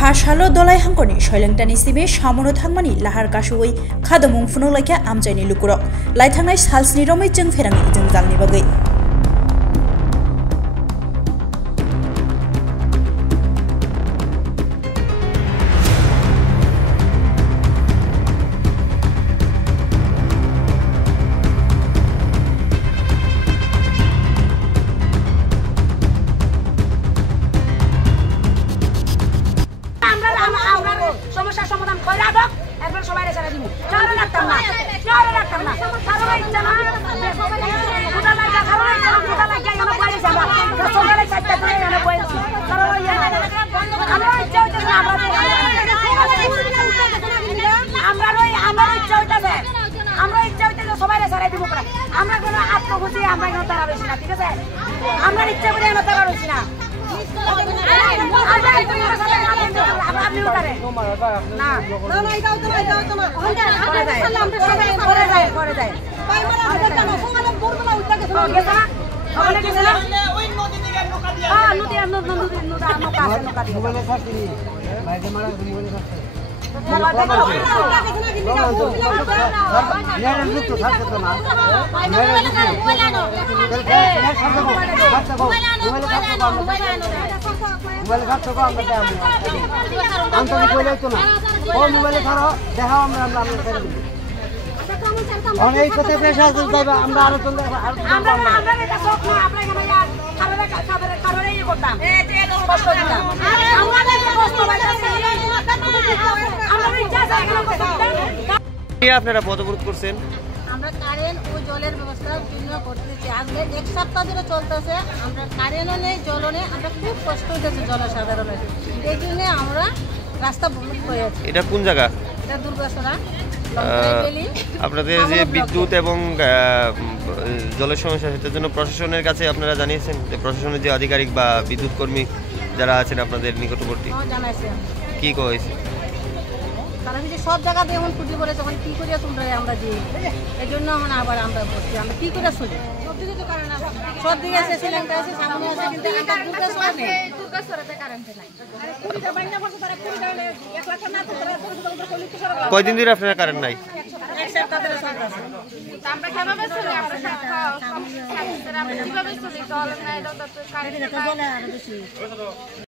हासालो दलाय हांखरनि सयलेंटानि सिबे सामनो थांमानि लाहार कासुवै खादमुं फुनुंलायखा आमजायनि लुकुरक लायथांनाय सालसनि रमै जों फेरांनि जों जालनि बागै সমস্যার সমাধান কইরা দাও একবার সবাই রেছাড়া দিমু কারো রাখতাম না কারো ইচ্ছা না খুদা লাগা কারো ইচ্ছা না খুদা লাগা এনে বইরে যাবা সকালে 4টা ধরে এনে বইছি কারো ইচ্ছা না আমরা ইচ্ছা হইছে না আমরা ইচ্ছা হইতাছে আমরা ইচ্ছা হইতে সবাই রেছাড়া দিমু পড়া আমরা কোন আত্মখুশি আমরা কেন তারা বেশি না ঠিক আছে আমরা ইচ্ছা করে এনে তারা বেশি না মোবাইল খাচ্ছো কো আমরা দেখাবো আন্তরিক কইলেই তো না ও মোবাইলে ছাড়ো দেখাও আমরা ছেড়ে দিব অনেক কথা পেশা আছে যাইবা আমরা আরো চলে আমরা এটা সব না আমরা এখানে খাবারে ইয়ে করতাম কষ্ট দিতাম আমরা কষ্ট পাইতাছি আমরা ইচ্ছা আছে এখানে কষ্ট কি আপনারা পদক্ষেপ করছেন আমরা কারেন্ট ও জলের ব্যবস্থা জন্য করতেছি আজকে এক সপ্তাহ ধরে চলতেছে আমরা কারেন্টও নেই জলও নেই আমরা খুব কষ্ট হইতেছে জনসাধারণের এই জন্য আমরা রাস্তা বন্ধ হয়ে আছে এটা কোন জায়গা এটা দুর্গাসরা আপনাদের যে বিদ্যুৎ এবং জলের সমস্যা সেটার জন্য প্রশাসনের কাছে আপনারা জানিয়েছেন যে প্রশাসনের যে আধিকারিক বা বিদ্যুৎ কর্মী যারা আছেন আপনাদের নিকটবর্তী জানাইছেন কি কইছে তারা যে সব জায়গাতে এমন ফুটি করে তখন কি করিয়া তোমরা আমরা দিই এই জন্য এখন আবার আমরা বলছি আমরা কি করে চলি সব দিকে আছে শ্রীলঙ্কা আছে সামনে আছে কিন্তু আমরা দুর্গাসরাতে কারেন্ট নাই কয়দিন ধরে আপনারা কারেন্ট নাই এক সপ্তাহ ধরে চলতেছে আমরা কিভাবে চলি আমরা কিভাবে চলি জল নাই তো কারেন্ট নাই